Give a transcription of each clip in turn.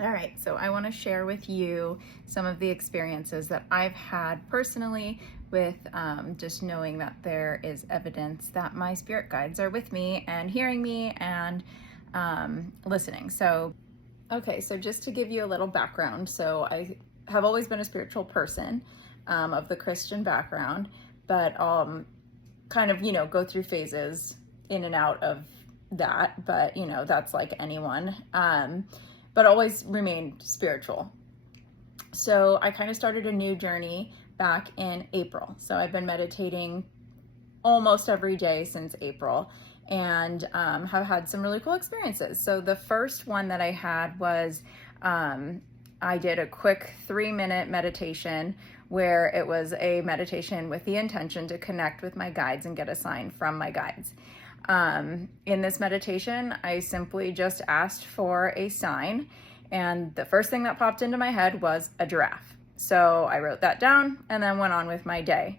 All right, so I want to share with you some of the experiences that I've had personally with just knowing that there is evidence that my spirit guides are with me and hearing me and listening. Okay, so just to give you a little background, so I have always been a spiritual person of the Christian background, but kind of, go through phases in and out of that, but that's like anyone. But always remained spiritual. So I kind of started a new journey back in April. So I've been meditating almost every day since April and have had some really cool experiences. So the first one that I had was I did a quick 3-minute meditation where it was a meditation with the intention to connect with my guides and get a sign from my guides. In this meditation, I simply just asked for a sign, and the first thing that popped into my head was a giraffe. So I wrote that down and then went on with my day.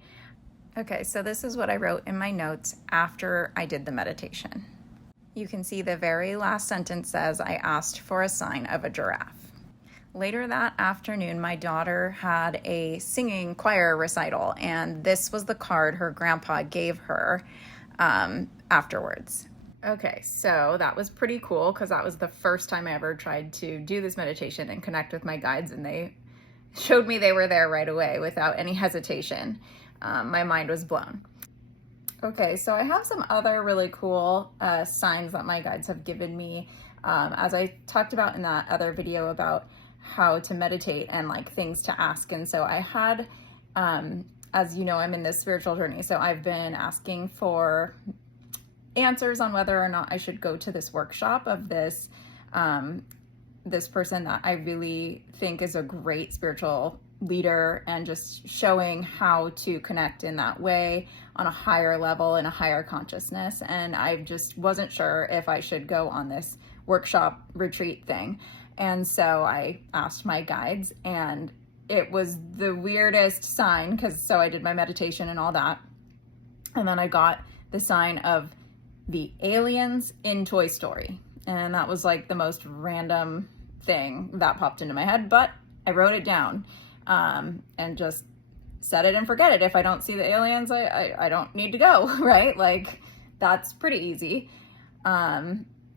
Okay, so this is what I wrote in my notes after I did the meditation. You can see the very last sentence says, I asked for a sign of a giraffe. Later that afternoon, my daughter had a singing choir recital, and this was the card her grandpa gave her afterwards. Okay, so that was pretty cool because that was the first time I ever tried to do this meditation and connect with my guides, and they showed me they were there right away without any hesitation. My mind was blown. Okay, so I have some other really cool signs that my guides have given me. As I talked about in that other video about how to meditate and like things to ask. And so I had, as you know, I'm in this spiritual journey. So I've been asking for answers on whether or not I should go to this workshop of this person that I really think is a great spiritual leader, and just showing how to connect in that way on a higher level, in a higher consciousness. And I just wasn't sure if I should go on this workshop retreat thing. And so I asked my guides, and it was the weirdest sign so I did my meditation and all that. And then I got the sign of the aliens in Toy Story. And that was like the most random thing that popped into my head, but I wrote it down and just set it and forget it. If I don't see the aliens, I don't need to go, right? Like, that's pretty easy.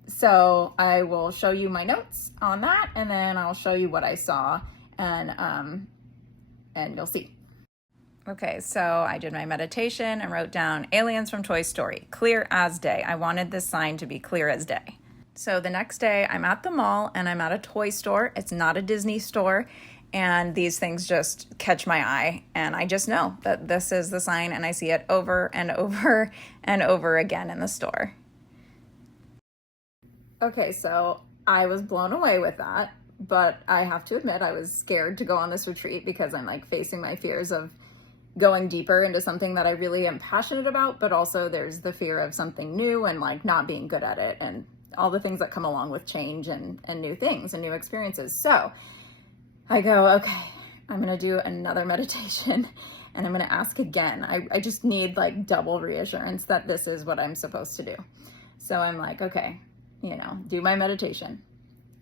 So I will show you my notes on that, and then I'll show you what I saw, and you'll see. Okay, so I did my meditation and wrote down aliens from Toy Story, clear as day. I wanted this sign to be clear as day. So the next day I'm at the mall and I'm at a toy store. It's not a Disney store, and these things just catch my eye, and I just know that this is the sign, and I see it over and over and over again in the store. Okay, so I was blown away with that, but I have to admit I was scared to go on this retreat because I'm like facing my fears of going deeper into something that I really am passionate about, but also there's the fear of something new and like not being good at it and all the things that come along with change and new things and new experiences. So I go, okay, I'm gonna do another meditation and I'm gonna ask again. I just need like double reassurance that this is what I'm supposed to do. So I'm like, okay, do my meditation,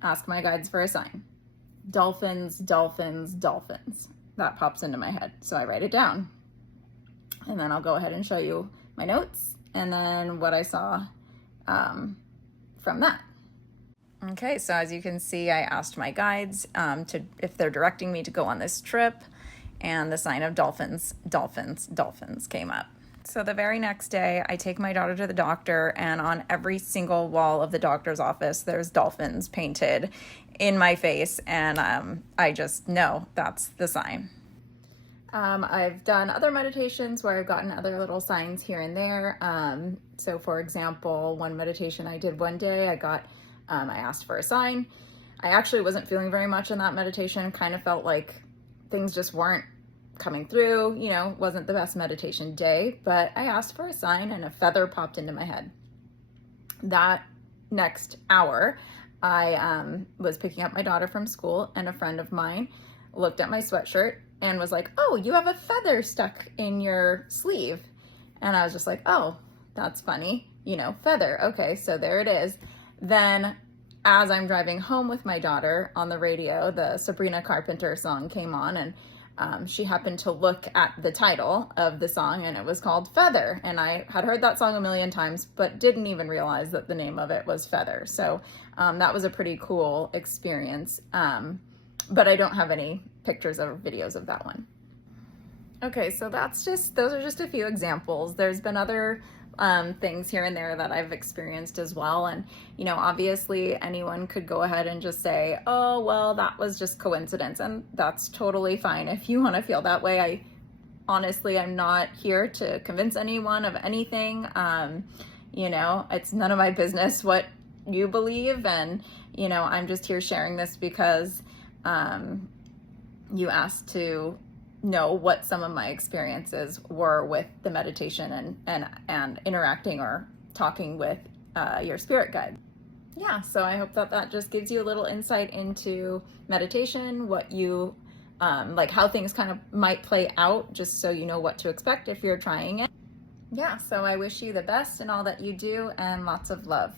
ask my guides for a sign. Dolphins, dolphins, dolphins. That pops into my head. So I write it down, and then I'll go ahead and show you my notes and then what I saw from that. Okay, so as you can see, I asked my guides if they're directing me to go on this trip, and the sign of dolphins, dolphins, dolphins came up. So the very next day, I take my daughter to the doctor, and on every single wall of the doctor's office, there's dolphins painted in my face, and I just know that's the sign. I've done other meditations where I've gotten other little signs here and there. So for example, one meditation I did one day, I asked for a sign. I actually wasn't feeling very much in that meditation, kind of felt like things just weren't coming through, wasn't the best meditation day, but I asked for a sign and a feather popped into my head. That next hour, I was picking up my daughter from school, and a friend of mine looked at my sweatshirt and was like, oh, you have a feather stuck in your sleeve. And I was just like, oh, that's funny, feather. Okay, so there it is. Then as I'm driving home with my daughter on the radio, the Sabrina Carpenter song came on, and she happened to look at the title of the song, and it was called Feather. And I had heard that song a million times, but didn't even realize that the name of it was Feather. So that was a pretty cool experience. But I don't have any pictures or videos of that one. Okay, so those are just a few examples. There's been other things here and there that I've experienced as well. And, obviously anyone could go ahead and just say, oh, well, that was just coincidence. And that's totally fine if you want to feel that way. I'm not here to convince anyone of anything. It's none of my business what you believe. And, I'm just here sharing this because you asked to know what some of my experiences were with the meditation and interacting or talking with your spirit guide. Yeah, so I hope that just gives you a little insight into meditation, what you like, how things kind of might play out, just so you know what to expect if you're trying it. Yeah, so I wish you the best in all that you do and lots of love.